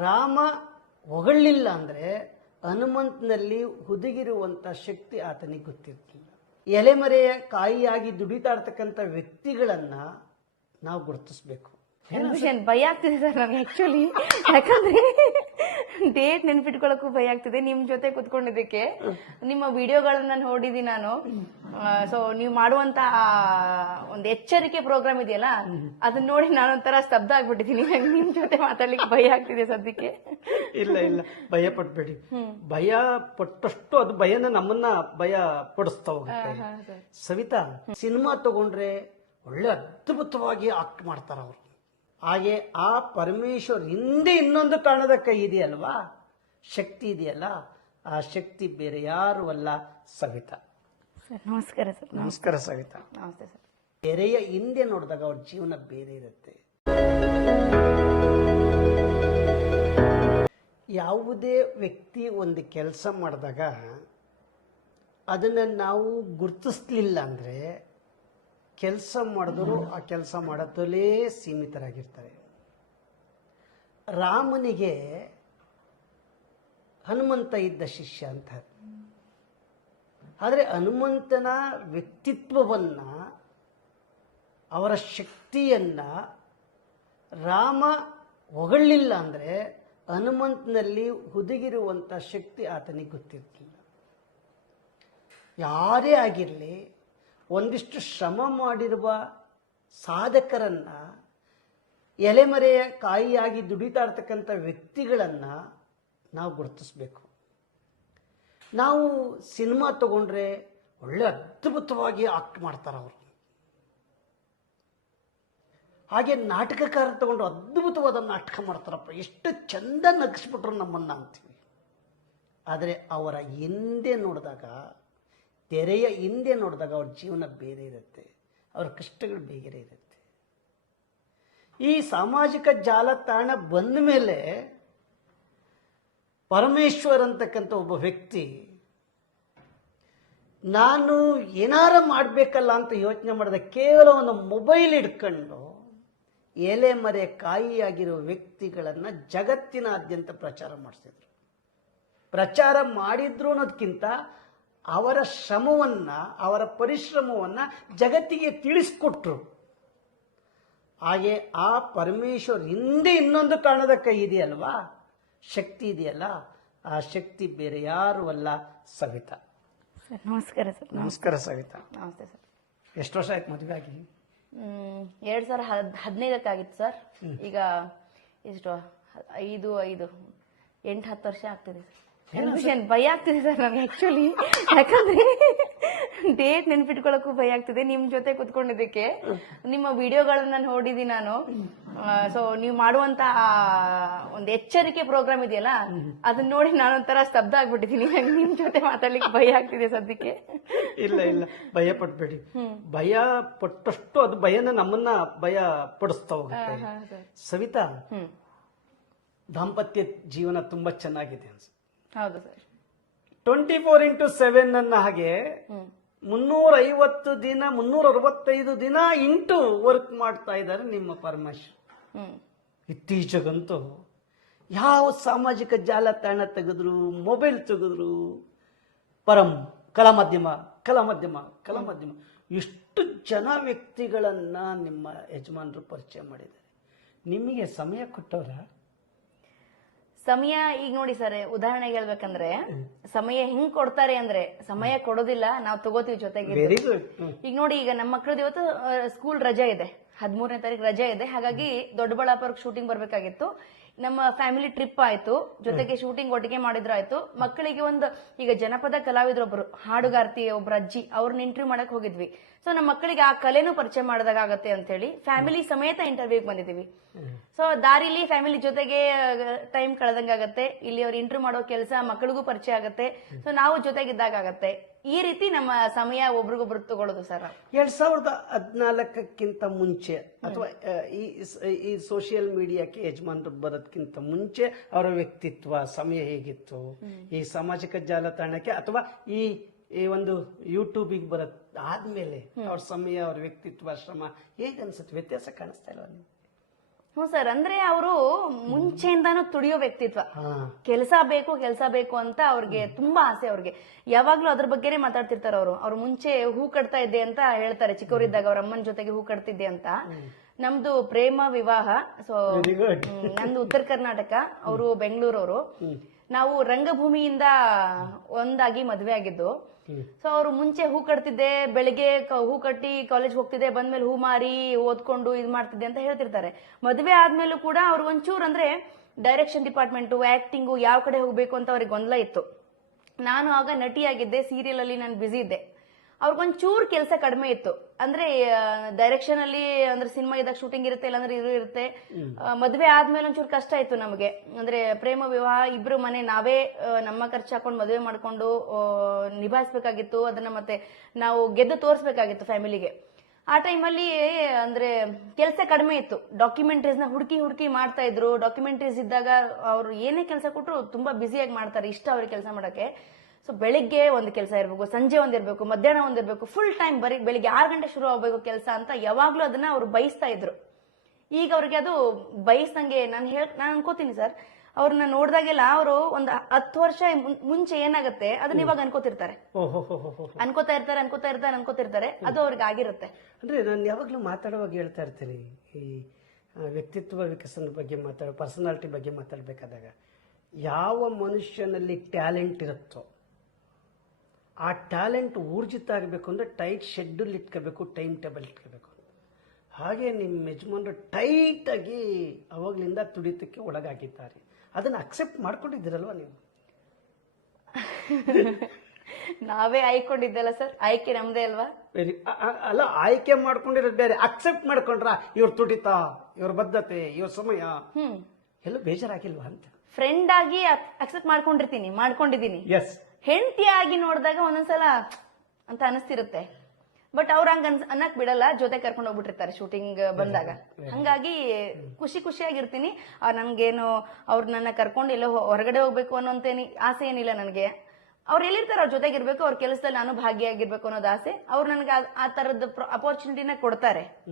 ರಾಮ ಹೊಗಳಿಲ್ಲ ಅಂದರೆ ಹನುಮಂತನಲ್ಲಿ ಹುದುಗಿರುವಂಥ ಶಕ್ತಿ ಆತನಿಗೆ ಗೊತ್ತಿರ್ತಿಲ್ಲ. ಎಲೆಮರೆಯ ಕಾಯಿಯಾಗಿ ದುಡಿತಾ ಇರ್ತಕ್ಕಂಥ ವ್ಯಕ್ತಿಗಳನ್ನ ನಾವು ಗುರುತಿಸ್ಬೇಕು. ಭಯ ಆಗ್ತಿದೆ ಸರ್ ನನಗೆ ಆಕ್ಚುಲಿ ಯಾಕಂದ್ರೆ ಡೇಟ್ ನೆನ್ಪಿಟ್ಕೊಳಕ್ಕೂ ಭಯ ಆಗ್ತಿದೆ. ನಿಮ್ ಜೊತೆ ಕುತ್ಕೊಂಡಿದ್ದಕ್ಕೆ. ನಿಮ್ಮ ವಿಡಿಯೋಗಳನ್ನ ನೋಡಿದೀನಿ ನಾನು. ಸೊ ನೀವು ಮಾಡುವಂತ ಒಂದು ಎಚ್ಚರಿಕೆ ಪ್ರೋಗ್ರಾಮ್ ಇದೆಯಲ್ಲ ಅದನ್ನ ನೋಡಿ ನಾನೊಂಥರ ಸ್ತಬ್ಧ ಆಗ್ಬಿಟ್ಟಿದೀನಿ. ನಿಮ್ ಜೊತೆ ಮಾತಾಡ್ಲಿಕ್ಕೆ ಭಯ ಆಗ್ತಿದೆ ಸದ್ಯಕ್ಕೆ. ಇಲ್ಲ ಇಲ್ಲ. ಭಯ ಪಟ್ಬೇಡಿ ಭಯ ಪಟ್ಟಷ್ಟು ಅದು ಭಯನ ನಮ್ಮನ್ನ ಭಯ ಪಡಿಸ್ತಾ ಹೋಗುತ್ತೆ. ಸವಿತಾ ಸಿನಿಮಾ ತಗೊಂಡ್ರೆ ಒಳ್ಳೆ ಅದ್ಭುತವಾಗಿ ಆಕ್ಟ್ ಮಾಡ್ತಾರ ಅವರು ಹಾಗೆ ಆ ಪರಮೇಶ್ವರ್ ಹಿಂದೆ ಇನ್ನೊಂದು ಕಾರಣದ ಕೈ ಇದೆಯಲ್ವಾ? ಶಕ್ತಿ ಇದೆಯಲ್ಲ? ಆ ಶಕ್ತಿ ಬೇರೆ ಯಾರು ಅಲ್ಲ ಸವಿತಾ. ನಮಸ್ಕಾರ ಸರ್. ನಮಸ್ಕಾರ ಸವಿತಾ. ನಮಸ್ತೆ ಸರ್. ಬೇರೆಯ ಹಿಂದೆ ನೋಡಿದಾಗ ಅವ್ರ ಜೀವನ ಬೇರೆ ಇರುತ್ತೆ. ಯಾವುದೇ ವ್ಯಕ್ತಿ ಒಂದು ಕೆಲಸ ಮಾಡಿದಾಗ ಅದನ್ನು ನಾವು ಗುರುತಿಸ್ಲಿಲ್ಲ ಅಂದರೆ ಕೆಲಸ ಮಾಡಿದ್ರು, ಆ ಕೆಲಸ ಮಾಡೋದಲ್ಲೇ ಸೀಮಿತರಾಗಿರ್ತಾರೆ. ರಾಮನಿಗೆ ಹನುಮಂತ ಇದ್ದ ಶಿಷ್ಯ ಅಂತ. ಆದರೆ ಹನುಮಂತನ ವ್ಯಕ್ತಿತ್ವವನ್ನು, ಅವರ ಶಕ್ತಿಯನ್ನು ರಾಮ ಹೊಗಳಿಲ್ಲ ಅಂದರೆ ಹನುಮಂತನಲ್ಲಿ ಹುದುಗಿರುವಂಥ ಶಕ್ತಿ ಆತನಿಗೆ ಗೊತ್ತಿರ್ತಿಲ್ಲ ಯಾರೇ ಆಗಿರಲಿ ಒಂದಿಷ್ಟು ಶ್ರಮ ಮಾಡಿರುವ ಸಾಧಕರನ್ನ, ಎಲೆಮರೆಯ ಕಾಯಿಯಾಗಿ ದುಡಿತಾ ಇರ್ತಕ್ಕಂಥ ವ್ಯಕ್ತಿಗಳನ್ನ ನಾವು ಗುರುತಿಸ್ಬೇಕು. ನಾವು ಸಿನಿಮಾ ತಗೊಂಡ್ರೆ ಒಳ್ಳೆ ಅದ್ಭುತವಾಗಿ ಆಕ್ಟ್ ಮಾಡ್ತಾರೆ ಅವರು. ಹಾಗೆ ನಾಟಕಕಾರ ತಗೊಂಡು ಅದ್ಭುತವಾದ ನಾಟಕ ಮಾಡ್ತಾರಪ್ಪ. ಎಷ್ಟು ಚಂದ ನಗಿಸ್ಬಿಟ್ರು ನಮ್ಮನ್ನ ಅಂತೀವಿ. ಆದರೆ ಅವರ ಹಿಂದೆ ನೋಡಿದಾಗ ತೆರೆಯ ಹಿಂದೆ ನೋಡಿದಾಗ ಅವ್ರ ಜೀವನ ಬೇರೆ ಇರುತ್ತೆ. ಅವ್ರ ಕಷ್ಟಗಳು ಬೇರೆ ಇರುತ್ತೆ. ಈ ಸಾಮಾಜಿಕ ಜಾಲತಾಣ ಬಂದ ಮೇಲೆ ಪರಮೇಶ್ವರ್ ಅಂತಕ್ಕಂಥ ಒಬ್ಬ ವ್ಯಕ್ತಿ, ನಾನು ಏನಾರ ಮಾಡಬೇಕಲ್ಲ ಅಂತ ಯೋಚನೆ ಮಾಡಿದ ಕೇವಲ ಒಂದು ಮೊಬೈಲ್ ಇಟ್ಕೊಂಡು ಎಲೆ ಮರೆ ಕಾಯಿಯಾಗಿರೋ ವ್ಯಕ್ತಿಗಳನ್ನು ಜಗತ್ತಿನಾದ್ಯಂತ ಪ್ರಚಾರ ಮಾಡಿಸಿದ್ರು. ಪ್ರಚಾರ ಮಾಡಿದ್ರು ಅನ್ನೋದಕ್ಕಿಂತ ಅವರ ಶ್ರಮವನ್ನ ಅವರ ಪರಿಶ್ರಮವನ್ನ ಜಗತ್ತಿಗೆ ತಿಳಿಸ್ಕೊಟ್ರು. ಹಾಗೆ ಆ ಪರಮೇಶ್ವರ್ ಹಿಂದೆ ಇನ್ನೊಂದು ಕಾರಣದ ಕೈ ಇದೆಯಲ್ವಾ? ಶಕ್ತಿ ಇದೆಯಲ್ಲ? ಆ ಶಕ್ತಿ ಬೇರೆ ಯಾರು ಅಲ್ಲ ಸವಿತಾ. ನಮಸ್ಕಾರ ಸರ್. ನಮಸ್ಕಾರ ಸವಿತಾ. ನಮಸ್ತೆ ಸರ್. ಎಷ್ಟು ವರ್ಷ ಆಯ್ತು ಮದುವೆ ಆಗಿ? ಎರಡು ಸಾವಿರ ಹದ್ ಹದಿನೈದಕ್ಕಾಗಿತ್ತು ಸರ್. ಈಗ ಎಷ್ಟು ಐದು ಐದು ಎಂಟು ಹತ್ತು ವರ್ಷ ಆಗ್ತಿದೆ ಸರ್. ಕನ್ಫ್ಯೂಷನ್ ಭಯ ಆಗ್ತಿದೆ ಸರ್ ನನಗೆ ಆಕ್ಚುಲಿ ಯಾಕಂದ್ರೆ ಡೇಟ್ ನೆನ್ಪಿಟ್ಕೊಳಕ್ಕೂ ಭಯ ಆಗ್ತಿದೆ. ನಿಮ್ ಜೊತೆ ಕುತ್ಕೊಂಡಿದ್ದಕ್ಕೆ. ನಿಮ್ಮ ವಿಡಿಯೋಗಳನ್ನ ನೋಡಿದೀನಿ ನಾನು. ಸೊ ನೀವು ಮಾಡುವಂತ ಒಂದು ಎಚ್ಚರಿಕೆ ಪ್ರೋಗ್ರಾಮ್ ಇದೆಯಲ್ಲ ಅದನ್ನ ನೋಡಿ ನಾನೊಂಥರ ಸ್ತಬ್ಧ ಆಗ್ಬಿಟ್ಟಿದೀನಿ. ನಂಗೆ ನಿಮ್ ಜೊತೆ ಮಾತಾಡ್ಲಿಕ್ಕೆ ಭಯ ಆಗ್ತಿದೆ ಸದ್ಯಕ್ಕೆ. ಇಲ್ಲ ಇಲ್ಲ. ಭಯ ಪಡ್ಬೇಡಿ. ಭಯ ಪಟ್ಟಷ್ಟು ಅದು ಭಯನ ನಮ್ಮನ್ನ ಭಯ ಪಡಿಸ್ತಾ ಹೋಗುತ್ತೆ. ಸವಿತಾ ದಾಂಪತ್ಯ ಜೀವನ ತುಂಬಾ ಚೆನ್ನಾಗಿದೆ ಅನ್ಸುತ್ತೆ. ಹೌದು sir. Twenty four into seven ಅನ್ನ ಹಾಗೆ ಮುನ್ನೂರ ಐವತ್ತು ದಿನ ಮುನ್ನೂರ ಅರವತ್ತೈದು ದಿನ ಇಂಟು ವರ್ಕ್ ಮಾಡ್ತಾ ಇದ್ದಾರೆ ನಿಮ್ಮ ಪರಮೇಶ್ವರ್. ಇತ್ತೀಚೆಗಂತೂ ಯಾವ ಸಾಮಾಜಿಕ ಜಾಲತಾಣ ತೆಗೆದ್ರು ಮೊಬೈಲ್ ತೆಗೆದ್ರು ಪರಂ ಕಲಾ ಮಾಧ್ಯಮ ಕಲಾ ಮಾಧ್ಯಮ ಕಲಾ ಮಾಧ್ಯಮ ಎಷ್ಟು ಜನ ವ್ಯಕ್ತಿಗಳನ್ನ ನಿಮ್ಮ ಯಜಮಾನರು ಪರಿಚಯ ಮಾಡಿದ್ದಾರೆ. ನಿಮಗೆ ಸಮಯ ಕೊಟ್ಟವರ? ಸಮಯ ಈಗ ನೋಡಿ ಸರ್ ಉದಾಹರಣೆಗೆ ಹೇಳ್ಬೇಕಂದ್ರೆ ಸಮಯ ಹೆಂಗ್ ಕೊಡ್ತಾರೆ ಅಂದ್ರೆ ಸಮಯ ಕೊಡೋದಿಲ್ಲ ನಾವು ತಗೋತೀವಿ ಜೊತೆಗೆ. ವೆರಿ ಗುಡ್ ಈಗ ನೋಡಿ ಈಗ ನಮ್ಮ ಮಕ್ಕಳದ್ದು ಇವತ್ತು ಸ್ಕೂಲ್ ರಜೆ ಇದೆ. ಹದಿಮೂರನೇ ತಾರೀಕು ರಜೆ ಇದೆ. ಹಾಗಾಗಿ ದೊಡ್ಡಬಳ್ಳಾಪುರಕ್ಕೆ ಶೂಟಿಂಗ್ ಬರ್ಬೇಕಾಗಿತ್ತು. ನಮ್ಮ ಫ್ಯಾಮಿಲಿ ಟ್ರಿಪ್ ಆಯ್ತು. ಜೊತೆಗೆ ಶೂಟಿಂಗ್ ಒಟ್ಟಿಗೆ ಮಾಡಿದ್ರು ಆಯ್ತು ಮಕ್ಕಳಿಗೆ ಒಂದು, ಈಗ ಜನಪದ ಕಲಾವಿದರೊಬ್ರು, ಹಾಡುಗಾರ್ತಿ ಒಬ್ರು ಅಜ್ಜಿ ಅವ್ರನ್ನ ಇಂಟರ್ವ್ಯೂ ಮಾಡಕ್ ಹೋಗಿದ್ವಿ. ಸೊ ನಮ್ಮ ಮಕ್ಕಳಿಗೆ ಆ ಕಲೆನೂ ಪರಿಚಯ ಮಾಡಿದಾಗ ಆಗತ್ತೆ ಅಂತ ಹೇಳಿ ಫ್ಯಾಮಿಲಿ ಸಮೇತ ಇಂಟರ್ವ್ಯೂಗೆ ಬಂದಿದೀವಿ. ಸೊ ದಾರಿಲಿ ಫ್ಯಾಮಿಲಿ ಜೊತೆಗೆ ಟೈಮ್ ಕಳೆದಂಗಾಗತ್ತೆ. ಇಲ್ಲಿ ಅವ್ರು ಇಂಟರ್ವ್ಯೂ ಮಾಡೋ ಕೆಲಸ ಮಕ್ಕಳಿಗೂ ಪರಿಚಯ ಆಗತ್ತೆ. ಸೊ ನಾವು ಜೊತೆಗಿದ್ದಾಗ ಆಗತ್ತೆ. ಈ ರೀತಿ ನಮ್ಮ ಸಮಯ ಒಬ್ರಿಗೊಬ್ರು ತಗೊಳ್ಳೋದು ಸರ್ ಎರಡ್ ಸಾವಿರದ ಹದಿನಾಲ್ಕಕ್ಕಿಂತ ಮುಂಚೆ ಅಥವಾ ಈ ಈ ಸೋಷಿಯಲ್ ಮೀಡಿಯಾಕ್ಕೆ ಯಜಮಾನರು ಬರೋದಕ್ಕಿಂತ ಮುಂಚೆ ಅವರ ವ್ಯಕ್ತಿತ್ವ ಸಮಯ ಹೇಗಿತ್ತು ಈ ಸಾಮಾಜಿಕ ಜಾಲತಾಣಕ್ಕೆ ಅಥವಾ ಈ ಈ ಒಂದು ಯೂಟ್ಯೂಬಿಗೆ ಬರತ್ ಆದ್ಮೇಲೆ ಅವ್ರ ಸಮಯ ಅವ್ರ ವ್ಯಕ್ತಿತ್ವ ಶ್ರಮ ಹೇಗನ್ಸುತ್ತೆ ವ್ಯತ್ಯಾಸ ಕಾಣಿಸ್ತಾ ಇಲ್ವಾ ನೀವು ಹ್ಞೂ ಸರ್ ಅಂದ್ರೆ ಅವರು ಮುಂಚೆಯಿಂದಾನು ತುಡಿಯೋ ವ್ಯಕ್ತಿತ್ವ. ಕೆಲಸ ಬೇಕು ಕೆಲಸ ಬೇಕು ಅಂತ ಅವ್ರಿಗೆ ತುಂಬಾ ಆಸೆ ಅವ್ರಿಗೆ. ಯಾವಾಗ್ಲೂ ಅದ್ರ ಬಗ್ಗೆನೇ ಮಾತಾಡ್ತಿರ್ತಾರೆ ಅವರು. ಅವ್ರು ಮುಂಚೆ ಹೂ ಕಟ್ತಾ ಇದ್ದೆ ಅಂತ ಹೇಳ್ತಾರೆ. ಚಿಕ್ಕವರಿದ್ದಾಗ ಅವ್ರ ಅಮ್ಮನ ಜೊತೆಗೆ ಹೂ ಕಟ್ತಿದ್ದೆ ಅಂತ. ನಮ್ದು ಪ್ರೇಮ ವಿವಾಹ ಸೊ ನಂದು ಉತ್ತರ ಕರ್ನಾಟಕ ಅವರು ಬೆಂಗಳೂರವರು. ನಾವು ರಂಗಭೂಮಿಯಿಂದ ಒಂದಾಗಿ ಮದ್ವೆ ಆಗಿದ್ದು. ಸೊ ಅವರು ಮುಂಚೆ ಹೂ ಕಟ್ತಿದ್ದೆ ಬೆಳಿಗ್ಗೆ ಹೂ ಕಟ್ಟಿ ಕಾಲೇಜ್ ಹೋಗ್ತಿದ್ದೆ ಬಂದ್ಮೇಲೆ ಹೂ ಮಾರಿ ಓದ್ಕೊಂಡು ಇದ್ ಮಾಡ್ತಿದ್ದೆ ಅಂತ ಹೇಳ್ತಿರ್ತಾರೆ. ಮದ್ವೆ ಆದ್ಮೇಲೂ ಕೂಡ ಅವ್ರು ಒಂಚೂರು ಅಂದ್ರೆ ಡೈರೆಕ್ಷನ್ ಡಿಪಾರ್ಟ್ಮೆಂಟು ಆಕ್ಟಿಂಗು ಯಾವ ಕಡೆ ಹೋಗ್ಬೇಕು ಅಂತ ಅವ್ರಿಗೆ ಗೊಂದಲ ಇತ್ತು. ನಾನು ಆಗ ನಟಿಯಾಗಿದ್ದೆ ಸೀರಿಯಲ್ ಅಲ್ಲಿ ನಾನು ಬ್ಯುಸಿ ಇದ್ದೆ. ಅವ್ರಿಗೊಂಚೂರು ಕೆಲಸ ಕಡಿಮೆ ಇತ್ತು. ಅಂದ್ರೆ ಡೈರೆಕ್ಷನ್ ಅಲ್ಲಿ ಅಂದ್ರೆ ಸಿನಿಮಾ ಇದ್ದಾಗ ಶೂಟಿಂಗ್ ಇರುತ್ತೆ ಇಲ್ಲಾಂದ್ರೆ ಇದು ಇರುತ್ತೆ. ಮದುವೆ ಆದ್ಮೇಲೆ ಒಂಚೂರು ಕಷ್ಟ ಇತ್ತು ನಮಗೆ. ಅಂದ್ರೆ ಪ್ರೇಮ ವಿವಾಹ ಇಬ್ರು ಮನೆ ನಾವೇ ನಮ್ಮ ಖರ್ಚು ಹಾಕೊಂಡು ಮದುವೆ ಮಾಡ್ಕೊಂಡು ನಿಭಾಯಿಸ್ಬೇಕಾಗಿತ್ತು. ಅದನ್ನ ಮತ್ತೆ ನಾವು ಗೆದ್ದು ತೋರಿಸ್ಬೇಕಾಗಿತ್ತು ಫ್ಯಾಮಿಲಿಗೆ ಆ ಟೈಮಲ್ಲಿ ಅಂದ್ರೆ ಕೆಲಸ ಕಡಿಮೆ ಇತ್ತು. ಡಾಕ್ಯುಮೆಂಟ್ರೀಸ್ನ ಹುಡುಕಿ ಹುಡುಕಿ ಮಾಡ್ತಾ ಇದ್ರು. ಡಾಕ್ಯುಮೆಂಟ್ರೀಸ್ ಇದ್ದಾಗ ಅವ್ರು ಏನೇ ಕೆಲಸ ಕೊಟ್ಟರು ತುಂಬಾ ಬ್ಯುಸಿಯಾಗಿ ಮಾಡ್ತಾರೆ. ಇಷ್ಟ ಅವ್ರಿಗೆ ಕೆಲಸ ಮಾಡಕ್ಕೆ. ಸೊ ಬೆಳಿಗ್ಗೆ ಒಂದು ಕೆಲಸ ಇರಬೇಕು ಸಂಜೆ ಒಂದಿರಬೇಕು ಇರ್ಬೇಕು ಮಧ್ಯಾಹ್ನ ಒಂದಿರಬೇಕು ಇರ್ಬೇಕು ಫುಲ್ ಟೈಮ್ ಬರೀ ಬೆಳಿಗ್ಗೆ ಆರು ಗಂಟೆ ಶುರು ಆಗಬೇಕು ಕೆಲಸ ಅಂತ ಯಾವಾಗಲೂ ಅದನ್ನ ಅವರು ಬಯಸ್ತಾ ಇದ್ರು. ಈಗ ಅವ್ರಿಗೆ ಅದು ಬಯಸ್ದಂಗೆ ನಾನು ಹೇಳ್ ನಾನು ಅನ್ಕೋತೀನಿ ಸರ್ ಅವ್ರನ್ನ ನೋಡಿದಾಗೆಲ್ಲ ಅವರು ಒಂದು ಹತ್ತು ವರ್ಷ ಮುಂಚೆ ಏನಾಗುತ್ತೆ ಅದನ್ನ ಇವಾಗ ಅನ್ಕೋತಿರ್ತಾರೆ. ಅನ್ಕೋತಾ ಇರ್ತಾರೆ ಅನ್ಕೋತಾ ಇರ್ತಾರೆ ಅನ್ಕೋತಿರ್ತಾರೆ ಅದು ಅವ್ರಿಗೆ ಆಗಿರುತ್ತೆ. ಅಂದ್ರೆ ನಾನು ಯಾವಾಗಲೂ ಮಾತಾಡುವಾಗ ಹೇಳ್ತಾ ಇರ್ತೀನಿ ಈ ವ್ಯಕ್ತಿತ್ವ ವಿಕಸನದ ಬಗ್ಗೆ ಮಾತಾಡೋ ಪರ್ಸನಾಲಿಟಿ ಬಗ್ಗೆ ಮಾತಾಡಬೇಕಾದಾಗ ಯಾವ ಮನುಷ್ಯನಲ್ಲಿ ಟ್ಯಾಲೆಂಟ್ ಇರುತ್ತೋ ಆ ಟ್ಯಾಲೆಂಟ್ ಊರ್ಜಿತ ಆಗಬೇಕು ಅಂದರೆ ಟೈಟ್ ಶೆಡ್ಯೂಲ್ ಇಟ್ಕೋಬೇಕು ಟೈಮ್ ಟೇಬಲ್ ಇಟ್ಕೋಬೇಕು. ಹಾಗೆ ನಿಮ್ಮ ಯಜಮಾನರು ಟೈಟಾಗಿ ಅವಾಗಲಿಂದ ತುಡಿತಕ್ಕೆ ಒಳಗಾಗಿದ್ದಾರೆ. ಅದನ್ನು ಅಕ್ಸೆಪ್ಟ್ ಮಾಡ್ಕೊಂಡಿದ್ದೀರಲ್ವ ನೀವು? ನಾವೇ ಆಯ್ಕೊಂಡಿದ್ದಲ್ಲ ಸರ್? ಆಯ್ಕೆ ನಮ್ದೇ ಅಲ್ವಾ? ವೆರಿ ಅಲ್ಲ ಆಯ್ಕೆ ಮಾಡ್ಕೊಂಡಿರೋದು ಬೇರೆ. ಅಕ್ಸೆಪ್ಟ್ ಮಾಡ್ಕೊಂಡ್ರ? ಇವ್ರ ತುಡಿತ ಇವ್ರ ಬದ್ಧತೆ ಇವ್ರ ಸಮಯ. ಎಲ್ಲ ಎಲ್ಲೂ ಬೇಜಾರಾಗಿಲ್ವಾ ಅಂತ? ಫ್ರೆಂಡ್ ಆಗಿ ಅಕ್ಸೆಪ್ಟ್ ಮಾಡ್ಕೊಂಡಿರ್ತೀನಿ ಮಾಡ್ಕೊಂಡಿದ್ದೀನಿ. ಎಸ್ ಹೆಂಡತಿಯಾಗಿ ನೋಡಿದಾಗ ಒಂದೊಂದ್ಸಲ ಅಂತ ಅನಿಸ್ತಿರುತ್ತೆ. ಬಟ್ ಅವ್ರ ಹಂಗ ಅನ್ನಕ್ ಬಿಡಲ್ಲ ಜೊತೆ ಕರ್ಕೊಂಡು ಹೋಗ್ಬಿಟ್ಟಿರ್ತಾರೆ ಶೂಟಿಂಗ್ ಬಂದಾಗ. ಹಂಗಾಗಿ ಖುಷಿ ಖುಷಿಯಾಗಿರ್ತೀನಿ. ನನ್ಗೇನು ಅವ್ರು ನನ್ನ ಕರ್ಕೊಂಡು ಎಲ್ಲೋ ಹೊರಗಡೆ ಹೋಗ್ಬೇಕು ಅನ್ನೋಂತ ಆಸೆ ಏನಿಲ್ಲ ನನಗೆ. ಅವ್ರು ಎಲ್ಲಿರ್ತಾರೆ ಅವ್ರ ಜೊತೆಗಿರ್ಬೇಕು ಅವ್ರ ಕೆಲಸದಲ್ಲಿ ನಾನು ಭಾಗಿಯಾಗಿರ್ಬೇಕು ಅನ್ನೋದು ಆಸೆ. ಅವ್ರು ನನಗೆ ಆ- ತರದ ಅಪರ್ಚುನಿಟಿನ ಕೊಡ್ತಾರೆ.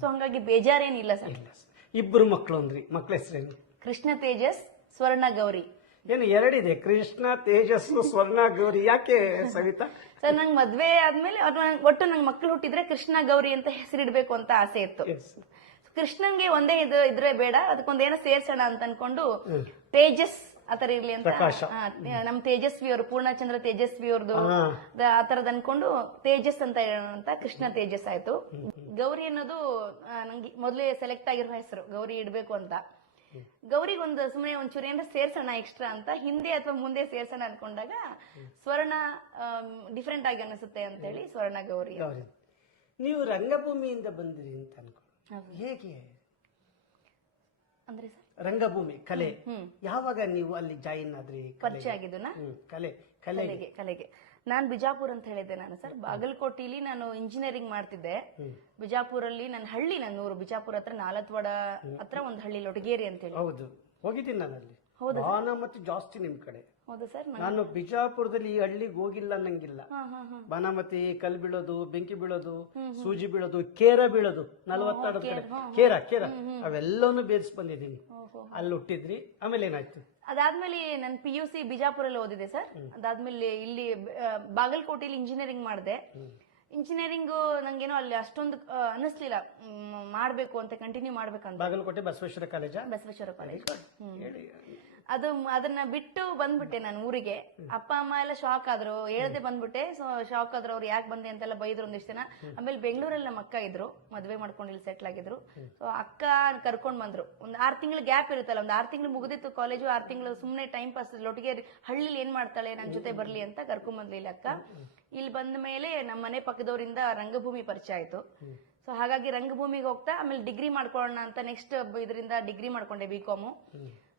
ಸೊ ಹಂಗಾಗಿ ಬೇಜಾರೇನಿಲ್ಲ ಸರ್. ಇಬ್ಬರು ಮಕ್ಕಳು ಅಂದ್ರಿ. ಮಕ್ಳ ಹೆಸರೇನು? ಕೃಷ್ಣ ತೇಜಸ್ ಸ್ವರ್ಣ ಗೌರಿ. ಏನು ಎರಡಿದೆ? ಕೃಷ್ಣ ತೇಜಸ್ಸು ಸ್ವರ್ಣ ಗೌರಿ. ಯಾಕೆ ಸವಿತಾ? ಸರ್ ನಂಗೆ ಮದ್ವೆ ಆದ್ಮೇಲೆ ಅವ್ರು ಒಟ್ಟು ನಂಗೆ ಮಕ್ಕಳು ಹುಟ್ಟಿದ್ರೆ ಕೃಷ್ಣ ಗೌರಿ ಅಂತ ಹೆಸರಿಡ್ಬೇಕು ಅಂತ ಆಸೆ ಇತ್ತು. ಕೃಷ್ಣನ್ಗೆ ಒಂದೇ ಇದು ಇದ್ರೆ ಬೇಡ ಅದಕ್ಕೊಂದೇನೋ ಸೇರ್ಸೋಣ ಅಂತ ಅನ್ಕೊಂಡು ತೇಜಸ್ ಆತರ ಇರ್ಲಿ ಅಂತ. ನಮ್ ತೇಜಸ್ವಿ ಅವರು ಪೂರ್ಣಚಂದ್ರ ತೇಜಸ್ವಿ ಅವ್ರದ್ದು ಆತರದ್ ಅನ್ಕೊಂಡು ತೇಜಸ್ ಅಂತ ಹೇಳೋಣ ಅಂತ ಕೃಷ್ಣ ತೇಜಸ್ ಆಯ್ತು. ಗೌರಿ ಅನ್ನೋದು ನಂಗೆ ಮೊದ್ಲೇ ಸೆಲೆಕ್ಟ್ ಆಗಿರೋ ಹೆಸರು ಗೌರಿ ಇಡ್ಬೇಕು ಅಂತ. ಗೌರಿಗೊಂದು ಸುಮ್ಮನೆ ಒಂಚೂರು ಏನಾರ ಸೇರ್ಸೋಣ ಎಕ್ಸ್ಟ್ರಾ ಅಂತ ಹಿಂದೆ ಅಥವಾ ಮುಂದೆ ಸೇರ್ಸೋಣ ಅನ್ಕೊಂಡಾಗ ಸ್ವರ್ಣ ಡಿಫ್ರೆಂಟ್ ಆಗಿ ಅನಿಸುತ್ತೆ ಅಂತ ಹೇಳಿ ಸ್ವರ್ಣ ಗೌರಿ ಗೌರಿ. ನೀವು ರಂಗಭೂಮಿಯಿಂದ ಬಂದಿರಿ ಅಂತ ಅನ್ಕೊಂಡು ಹೇಗೆ? ಅಂದ್ರೆ ಸರ್? ರಂಗಭೂಮಿ ಕಲೆ. ಯಾವಾಗ ನೀವು ಅಲ್ಲಿ ಜಾಯಿನ್ ಆದ್ರಿ? ಪರಿಚಯ ಆಗಿದ್ದುನಾ ಹ್ಮ್, ಕಲೆ ಕಲೆಗೆ. ಕಲೆಗೆ ಕಲೆಗೆ. ನಾನ್ ಬಿಜಾಪುರ್ ಅಂತ ಹೇಳಿದ್ದೆ ನಾನು ಸರ್. ಬಾಗಲಕೋಟೆಲಿ ನಾನು ಇಂಜಿನಿಯರಿಂಗ್ ಮಾಡ್ತಿದ್ದೆ. ಬಿಜಾಪುರಲ್ಲಿ ನನ್ನ ಹಳ್ಳಿ ನನ್ನ ಊರು. ಬಿಜಾಪುರ ಹತ್ರ ನಾಲತ್ವಾಡ ಹತ್ರ ಒಂದು ಹಳ್ಳಿ ಲೊಟಗೇರಿ ಅಂತ ಹೇಳಿ. ಹೌದು. ಹೋಗಿದ್ದೀನಿ ನಾನು ಅಲ್ಲಿ. ಹೌದು ಮತ್ತು ಜಾಸ್ತಿ ನಿಮ್ ಕಡೆ. ಹೌದು ಸರ್ ನಾನು ಬಿಜಾಪುರದಲ್ಲಿ ಈ ಹಳ್ಳಿಗೆ ಹೋಗಿಲ್ಲ ಅನ್ನಂಗಿಲ್ಲ. ಬನಾಮತಿ ಕಲ್ ಬೀಳೋದು ಬೆಂಕಿ ಬೀಳೋದು ಸೂಜಿ ಬೀಳೋದು ಕೇರ ಬೀಳೋದು ನಲವತ್ತಾರು ಕಡೆ. ಕೇರ ಕೇರ. ಅವೆಲ್ಲವನ್ನೂ ಬೇಯಿಸ್ ಬಂದಿದ್ದೀನಿ. ಅಲ್ಲಿ ಹುಟ್ಟಿದ್ರಿ ಆಮೇಲೆ ಏನಾಯ್ತು? ಅದಾದ್ಮೇಲೆ ನಾನು ಪಿ ಯು ಸಿ ಬಿಜಾಪುರಲ್ಲಿ ಓದಿದೆ ಸರ್. ಅದಾದ್ಮೇಲೆ ಇಲ್ಲಿ ಆ, ಬಾಗಲಕೋಟೆಲಿ ಇಂಜಿನಿಯರಿಂಗ್ ಮಾಡಿದೆ. ಇಂಜಿನಿಯರಿಂಗ್ ನಂಗೇನೋ ಅಲ್ಲಿ ಅಷ್ಟೊಂದು ಆ, ಅನ್ನಿಸ್ಲಿಲ್ಲ. ಮ್, ಮಾಡ್ಬೇಕು ಅಂತ ಕಂಟಿನ್ಯೂ ಮಾಡ್ಬೇಕಂತ. ಬಾಗಲಕೋಟೆ ಬಸವೇಶ್ವರ ಕಾಲೇಜಾ ಬಸವೇಶ್ವರ ಕಾಲೇಜ್ ಹೇಳಿ. ಅದು ಅದನ್ನ ಬಿಟ್ಟು ಬಂದ್ಬಿಟ್ಟೆ ನಾನು ಊರಿಗೆ. ಅಪ್ಪ ಅಮ್ಮ ಎಲ್ಲ ಶಾಕ್ ಆದ್ರು. ಹೇಳ್ದೆ ಬಂದ್ಬಿಟ್ಟೆ. ಸೊ ಶಾಕ್ ಆದ್ರು. ಅವ್ರು ಯಾಕೆ ಬಂದೆ ಅಂತೆಲ್ಲ ಬೈದ್ರು ಒಂದಿಷ್ಟು ಜನ. ಆಮೇಲೆ ಬೆಂಗಳೂರಲ್ಲಿ ನಮ್ಮ ಅಕ್ಕ ಇದ್ರು. ಮದ್ವೆ ಮಾಡ್ಕೊಂಡು ಇಲ್ಲಿ ಸೆಟ್ಲ್ ಆಗಿದ್ರು. ಸೊ ಅಕ್ಕ ಕರ್ಕೊಂಡ್ ಬಂದ್ರು. ಒಂದ್ ಆರ್ ತಿಂಗಳು ಗ್ಯಾಪ್ ಇರುತ್ತಲ್ಲ ಒಂದ್ ಆರ್ ತಿಂಗಳು ಮುಗಿದಿತ್ತು ಕಾಲೇಜು ಆರ್ ತಿಂಗಳು ಸುಮ್ನೆ ಟೈಮ್ ಪಾಸ್ ಲೊಟ್ಟಿಗೆ ಹಳ್ಳಿಲಿ ಏನ್ ಮಾಡ್ತಾಳೆ ನನ್ನ ಜೊತೆ ಬರ್ಲಿ ಅಂತ ಕರ್ಕೊಂಡ್ ಬಂದ್ಲಿ ಇಲ್ಲಿ ಅಕ್ಕ. ಇಲ್ಲಿ ಬಂದ ಮೇಲೆ ನಮ್ಮ ಮನೆ ಪಕ್ಕದವರಿಂದ ರಂಗಭೂಮಿ ಪರಿಚಯ ಆಯ್ತು. ಸೊ ಹಾಗಾಗಿ ರಂಗಭೂಮಿಗೆ ಹೋಗ್ತಾ ಆಮೇಲೆ ಡಿಗ್ರಿ ಮಾಡ್ಕೊಳ್ಳೋಣ ಅಂತ ನೆಕ್ಸ್ಟ್ ಇದರಿಂದ ಡಿಗ್ರಿ ಮಾಡ್ಕೊಂಡೆ ಬಿ ಕಾಮು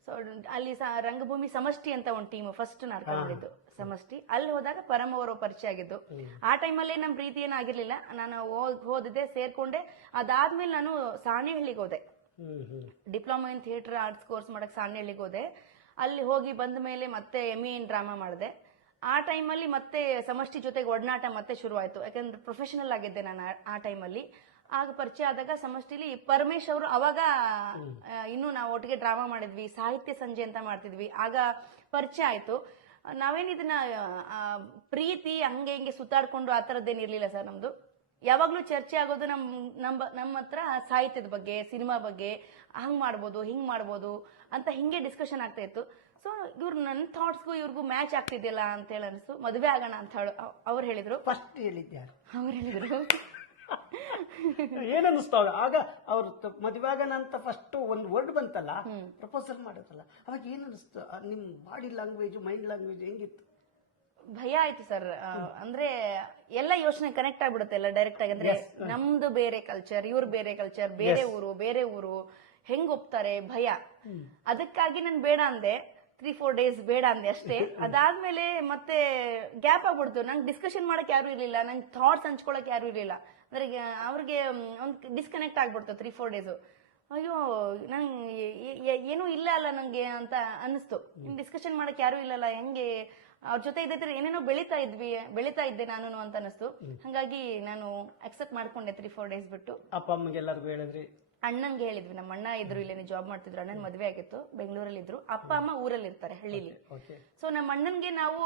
ಸೊ ಅಲ್ಲಿ ಸ- ರಂಗಭೂಮಿ ಸಮಷ್ಟಿ ಅಂತ ಒಂದು ಟೀಮ್ ಫಸ್ಟ್ ನಡ್ಕೊಂಡಿದ್ದು ಸಮಷ್ಟಿ. ಅಲ್ಲಿ ಹೋದಾಗ ಪರಮ್ ಅವರು ಪರಿಚಯ ಆಗಿದ್ದು. ಆ ಟೈಮಲ್ಲಿ ನಮ್ಮ ಪ್ರೀತಿ ಏನೂ ಆಗಿರ್ಲಿಲ್ಲ. ನಾನು ಹೋಗ್- ಹೋದಿದ್ದೆ ಸೇರ್ಕೊಂಡೆ. ಅದಾದ್ಮೇಲೆ ನಾನು ಸಾಣೆಹಳ್ಳಿಗೆ ಹೋದೆ. ಹ್ಮ್ ಹ್ಮ್. Diploma in theatre arts course ಮಾಡಕ್ ಸಾಣೆಹಳ್ಳಿಗೆ ಹೋದೆ. ಅಲ್ಲಿ ಹೋಗಿ ಬಂದ ಮೇಲೆ ಮತ್ತೆ ಎಂ ಇನ್ ಡ್ರಾಮಾ ಮಾಡಿದೆ. ಆ ಟೈಮಲ್ಲಿ ಮತ್ತೆ ಸಮಷ್ಟಿ ಜೊತೆಗೆ ಒಡನಾಟ ಮತ್ತೆ ಶುರುವಾಯಿತು. ಯಾಕಂದ್ರೆ ಪ್ರೊಫೆಷನಲ್ ಆಗಿದ್ದೆ ನಾನು ಆ- ಆ ಟೈಮಲ್ಲಿ ಆಗ ಪರಿಚಯ ಆದಾಗ ಸಮಷ್ಟಿಲಿ ಪರಮೇಶ್ ಅವರು ಅವಾಗ ಇನ್ನು ನಾವು ಒಟ್ಟಿಗೆ ಡ್ರಾಮಾ ಮಾಡಿದ್ವಿ ಸಾಹಿತ್ಯ ಸಂಜೆ ಅಂತ ಮಾಡ್ತಿದ್ವಿ. ಆಗ ಪರಿಚಯ ಆಯ್ತು. ನಾವೇನ್ ಇದನ್ನ ಪ್ರೀತಿ ಹಂಗೆ ಹಿಂಗೆ ಸುತ್ತಾಡ್ಕೊಂಡು ಆ ಥರದ್ದೇನಿರ್ಲಿಲ್ಲ ಸರ್ ನಮ್ದು. ಯಾವಾಗ್ಲೂ ಚರ್ಚೆ ಆಗೋದು ನಮ್ ನಮ್ಮ ನಮ್ಮ ಹತ್ರ ಸಾಹಿತ್ಯದ ಬಗ್ಗೆ ಸಿನಿಮಾ ಬಗ್ಗೆ ಹಂಗ್ ಮಾಡ್ಬೋದು ಹಿಂಗ್ ಮಾಡ್ಬೋದು ಅಂತ ಹಿಂಗೆ ಡಿಸ್ಕಷನ್ ಆಗ್ತಾ ಇತ್ತು. ಸೊ ಇವ್ರು ನನ್ನ ಥಾಟ್ಸ್ಗೂ ಇವ್ರಿಗೂ ಮ್ಯಾಚ್ ಆಗ್ತಿದೆಯಲ್ಲ ಅಂತ ಹೇಳಿ ಅನಿಸ್ತು ಮದುವೆ ಆಗೋಣ ಅಂತ ಹೇಳಿ ಅವ್ರು ಹೇಳಿದ್ರು. ಫಸ್ಟ್ ಹೇಳಿದ್ಯಾ ಅವ್ರು ಹೇಳಿದ್ರು. ಏನನ್ನಿಸ್ತಾವ ಆಗ ಅವ್ರ ಮದುವೆ ಆಗೋಣ ಅಂತ ಫಸ್ಟ್ ಒಂದು ವರ್ಡ್ ಬಂತಲ್ಲ ಪ್ರಪೋಸಲ್ ಮಾಡೋದಲ್ಲ ಅವಾಗ ಏನ್ ಅನಿಸ್ತು ಆ, ನಿಮ್ ಬಾಡಿ ಲ್ಯಾಂಗ್ವೇಜ್ ಮೈಂಡ್ ಲ್ಯಾಂಗ್ವೇಜ್ ಹೆಂಗಿತ್ತು? ಭಯ ಆಯ್ತು ಸರ್ ಅಂದ್ರೆ ಎಲ್ಲ ಯೋಚನೆ ಕನೆಕ್ಟ್ ಆಗ್ಬಿಡುತ್ತೆ ಎಲ್ಲ ಡೈರೆಕ್ಟ್ ಆಗಿ. ಅಂದ್ರೆ ನಮ್ದು ಬೇರೆ ಕಲ್ಚರ್ ಇವ್ರ ಬೇರೆ ಕಲ್ಚರ್ ಬೇರೆ ಊರು ಬೇರೆ ಊರು. ಹೆಂಗ್ ಒಪ್ತಾರೆ? ಭಯ. ಅದಕ್ಕಾಗಿ ನಾನು ಬೇಡ ಅಂದೆ. ತ್ರೀ ಫೋರ್ ಡೇಸ್ ಬೇಡ ಅಂದೆ ಅಷ್ಟೇ. ಅದಾದ್ಮೇಲೆ ಮತ್ತೆ ಗ್ಯಾಪ್ ಆಗ್ಬಿಡ್ತು. ನಂಗೆ ಡಿಸ್ಕಷನ್ ಮಾಡಕ್ ಯಾರು ಇರ್ಲಿಲ್ಲ. ನಂಗೆ ಥಾಟ್ಸ್ ಹಂಚ್ಕೊಳಕ್ ಯಾರು ಇರ್ಲಿಲ್ಲ. ಅಂದ್ರೆ ಅವ್ರಿಗೆ ಒಂದು ಡಿಸ್ಕನೆಕ್ಟ್ ಆಗ್ಬಿಡ್ತು ತ್ರೀ ಫೋರ್ ಡೇಸು ಅಯ್ಯೋ ನಂಗೆ ಏನೂ ಇಲ್ಲ ಅಲ್ಲ ನಂಗೆ ಅಂತ ಅನ್ನಿಸ್ತು. ಡಿಸ್ಕಷನ್ ಮಾಡಕ್ ಯಾರು ಇಲ್ಲಲ್ಲ ಹೆಂಗೆ ಅವ್ರ ಜೊತೆ ಇದ್ದಿದ್ರೆ ಏನೇನೋ ಬೆಳಿತಾ ಇದ್ವಿ ಬೆಳಿತಾ ಇದ್ದೆ ನಾನು ಅಂತ ಅನಿಸ್ತು ಹಂಗಾಗಿ ನಾನು ಅಕ್ಸೆಪ್ಟ್ ಮಾಡ್ಕೊಂಡೆ ತ್ರೀ ಫೋರ್ ಡೇಸ್ ಬಿಟ್ಟು. ಅಪ್ಪ ಅಮ್ಮಗೆ ಎಲ್ಲರಿಗೂ ಹೇಳಿದ್ರಿ? ಅಣ್ಣಂಗೆ ಹೇಳಿದ್ವಿ ನಮ್ಮ ಅಣ್ಣ ಇದ್ರು ಇಲ್ಲೇನೆ ಜಾಬ್ ಮಾಡ್ತಿದ್ರು ಅಣ್ಣನ ಮದ್ವೆ ಆಗಿತ್ತು ಬೆಂಗಳೂರಲ್ಲಿ ಇದ್ರು. ಅಪ್ಪ ಅಮ್ಮ ಊರಲ್ಲಿ ಇರ್ತಾರೆ ಹಳ್ಳಿಲಿ ಸೊ ನಮ್ಮ ಅಣ್ಣನ್ಗೆ ನಾವು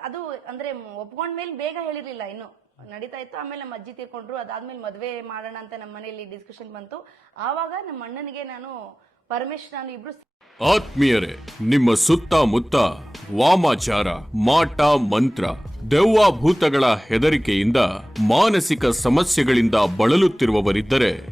ಅದು ಅಂದ್ರೆ ಒಪ್ಕೊಂಡ್ಮೇಲೆ ಬೇಗ ಹೇಳಿರ್ಲಿಲ್ಲ ಇನ್ನು. ನಡೀತಾ ಇತ್ತು. ಆಮೇಲೆ ನಮ್ಮ ಅಜ್ಜಿ ತೀರ್ಕೊಂಡ್ರು. ಅದಾದ್ಮೇಲೆ ಮದ್ವೆ ಮಾಡೋಣ ಅಂತ ನಮ್ಮ ಮನೆಯಲ್ಲಿ ಡಿಸ್ಕಷನ್ ಬಂತು. ಆವಾಗ ನಮ್ಮ ಅಣ್ಣನಿಗೆ ನಾನು ಪರಮೇಶ್ ನಾನು ಇಬ್ರು ಆತ್ಮೀಯರೇ ನಿಮ್ಮ ಸುತ್ತಮುತ್ತ ವಾಮಾಚಾರ ಮಾಟ ಮಂತ್ರ ದೆವ್ವ ಭೂತಗಳ ಹೆದರಿಕೆಯಿಂದ ಮಾನಸಿಕ ಸಮಸ್ಯೆಗಳಿಂದ ಬಳಲುತ್ತಿರುವವರಿದ್ದರೆ